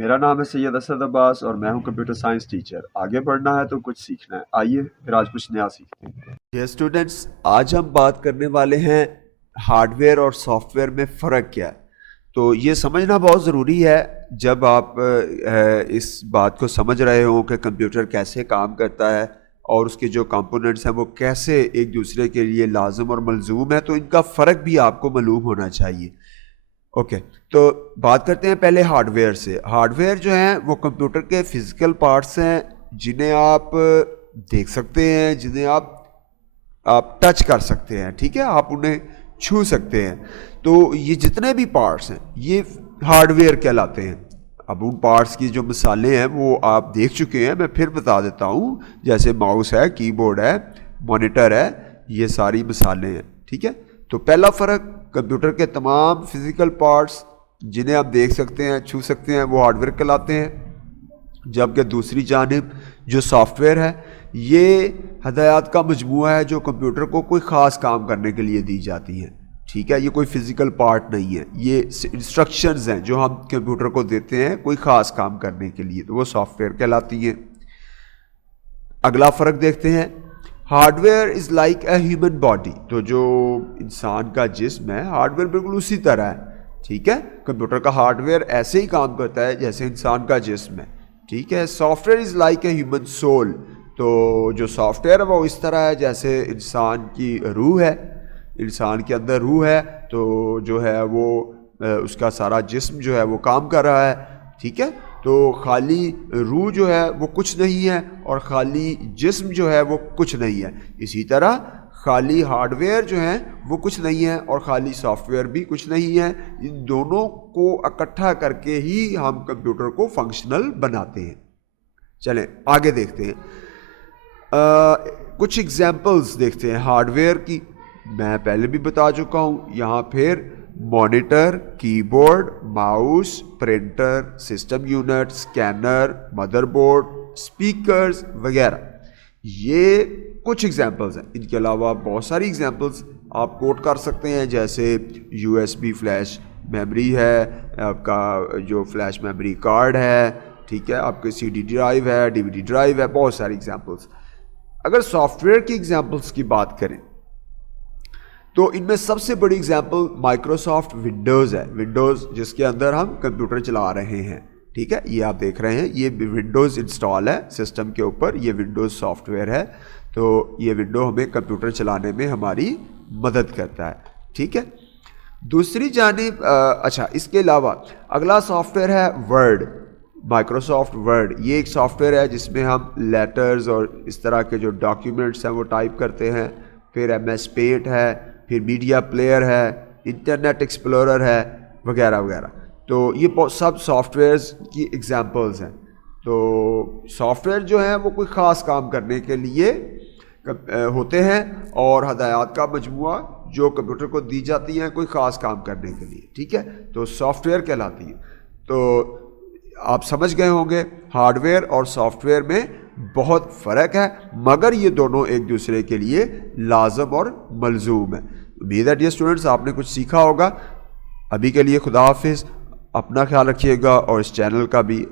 मेरा नाम है सैयद असद अब्बास और मैं हूं कंप्यूटर साइंस टीचर। आगे बढ़ना है तो कुछ सीखना है। आइए फिर आज कुछ नया सीखते हैं। डियर स्टूडेंट्स, आज हम बात करने वाले हैं हार्डवेयर और सॉफ्टवेयर में फ़र्क क्या है। तो ये समझना बहुत ज़रूरी है जब आप इस बात को समझ रहे हो कि कंप्यूटर कैसे काम करता है और उसके जो कंपोनेंट्स हैं वो कैसे एक दूसरे के लिए लाजम और मलजूम है, तो इनका फ़र्क भी आपको मालूम होना चाहिए। ओके, तो बात करते हैं पहले हार्डवेयर से। हार्डवेयर जो हैं वो कंप्यूटर के फिज़िकल पार्ट्स हैं जिन्हें आप देख सकते हैं, जिन्हें आप टच कर सकते हैं, ठीक है, आप उन्हें छू सकते हैं। तो ये जितने भी पार्ट्स हैं ये हार्डवेयर कहलाते हैं। अब उन पार्ट्स की जो मिसालें हैं वो आप देख चुके हैं, मैं फिर बता देता हूँ। जैसे माउस है, कीबोर्ड है, मॉनिटर है, ये सारी मिसालें हैं, ठीक है। तो पहला फ़र्क, कंप्यूटर के तमाम फिज़िकल पार्ट्स जिन्हें आप देख सकते हैं, छू सकते हैं, वो हार्डवेयर कहलाते हैं। जबकि दूसरी जानिब जो सॉफ्टवेयर है ये हदायत का मजमूआ है जो कंप्यूटर को कोई ख़ास काम करने के लिए दी जाती हैं, ठीक है। ये कोई फिज़िकल पार्ट नहीं है, ये इंस्ट्रक्शंस हैं जो हम कंप्यूटर को देते हैं कोई ख़ास काम करने के लिए, तो वो सॉफ्टवेयर कहलाती हैं। अगला फ़र्क देखते हैं, hardware is like a human body. तो जो इंसान का जिस्म है, हार्डवेयर बिल्कुल उसी तरह है, ठीक है। कंप्यूटर का हार्डवेयर ऐसे ही काम करता है जैसे इंसान का जिस्म है, ठीक है। Software is like a human soul. तो जो सॉफ्टवेयर है वो इस तरह है जैसे इंसान की रूह है, इंसान के अंदर रूह है, तो जो है वो उसका सारा जिस्म जो है वो काम कर रहा है, ठीक है। तो खाली रूह जो है वो कुछ नहीं है और ख़ाली जिस्म जो है वो कुछ नहीं है। इसी तरह खाली हार्डवेयर जो है वो कुछ नहीं है और ख़ाली सॉफ्टवेयर भी कुछ नहीं है। इन दोनों को इकट्ठा करके ही हम कंप्यूटर को फंक्शनल बनाते हैं। चलें आगे देखते हैं, कुछ एग्जांपल्स देखते हैं हार्डवेयर की। मैं पहले भी बता चुका हूँ, यहाँ फिर monitor, keyboard, mouse, printer, system unit, scanner, motherboard, speakers वगैरह, ये कुछ एग्जांपल्स हैं। इनके अलावा बहुत सारी एग्जांपल्स आप कोट कर सकते हैं, जैसे यूएसबी फ्लैश मेमोरी है, आपका जो फ्लैश मेमोरी कार्ड है, ठीक है, आपके सीडी ड्राइव है, डीवीडी ड्राइव है, बहुत सारी एग्जांपल्स। अगर सॉफ्टवेयर की एग्जांपल्स की बात करें तो इनमें सबसे बड़ी एग्जांपल माइक्रोसॉफ्ट विंडोज़ है। विंडोज़ जिसके अंदर हम कंप्यूटर चला रहे हैं, ठीक है, ये आप देख रहे हैं, ये विंडोज़ इंस्टॉल है सिस्टम के ऊपर, ये विंडोज़ सॉफ्टवेयर है। तो ये विंडो हमें कंप्यूटर चलाने में हमारी मदद करता है, ठीक है। दूसरी जानिब अच्छा, इसके अलावा अगला सॉफ्टवेयर है वर्ड, माइक्रोसॉफ्ट वर्ड। ये एक सॉफ्टवेयर है जिसमें हम लेटर्स और इस तरह के जो डॉक्यूमेंट्स हैं वो टाइप करते हैं। फिर MS पेंट है, फिर मीडिया प्लेयर है, इंटरनेट एक्सप्लोरर है, वगैरह वगैरह। तो ये सब सॉफ्टवेयर्स की एग्जांपल्स हैं। तो सॉफ्टवेयर जो है वो कोई ख़ास काम करने के लिए होते हैं और हदायत का मजमूआ जो कंप्यूटर को दी जाती हैं कोई ख़ास काम करने के लिए, ठीक है, तो सॉफ्टवेयर कहलाती है। तो आप समझ गए होंगे हार्डवेयर और सॉफ्टवेयर में बहुत फ़र्क है, मगर ये दोनों एक दूसरे के लिए लाजम और मलजूम है। उम्मीद है डियर स्टूडेंट्स आपने कुछ सीखा होगा। अभी के लिए खुदा हाफिज़, अपना ख्याल रखिएगा और इस चैनल का भी